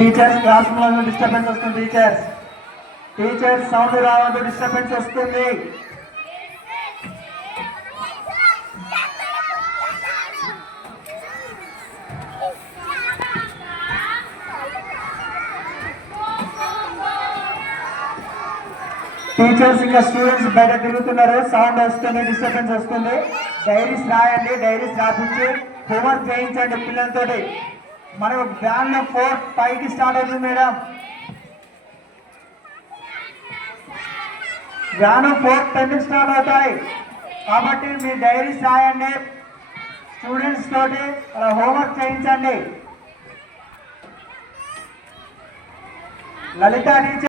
Teachers class room లో డిస్టర్బెన్స్ వస్తుంది. Teachers sound రావద్దు, డిస్టర్బెన్స్ వస్తుంది. టీచర్స్ ఇంకా స్టూడెంట్స్ బయట తిరుగుతున్నారు, సౌండ్ వస్తుంది, డిస్టర్బెన్స్ వస్తుంది. డైరీస్ రాయండి, డైరీస్ రాపించి హోంవర్క్ చేయించండి పిల్లలతోటి. మనకు వ్యాన్ 4:05కి స్టార్ట్ అవుతుంది మేడం. వ్యాన్ 4:10కి స్టార్ట్ అవుతాయి కాబట్టి మీ డైరీస్ రాయండి, స్టూడెంట్స్ తోటి హోంవర్క్ చేయించండి. లలిత టీచర్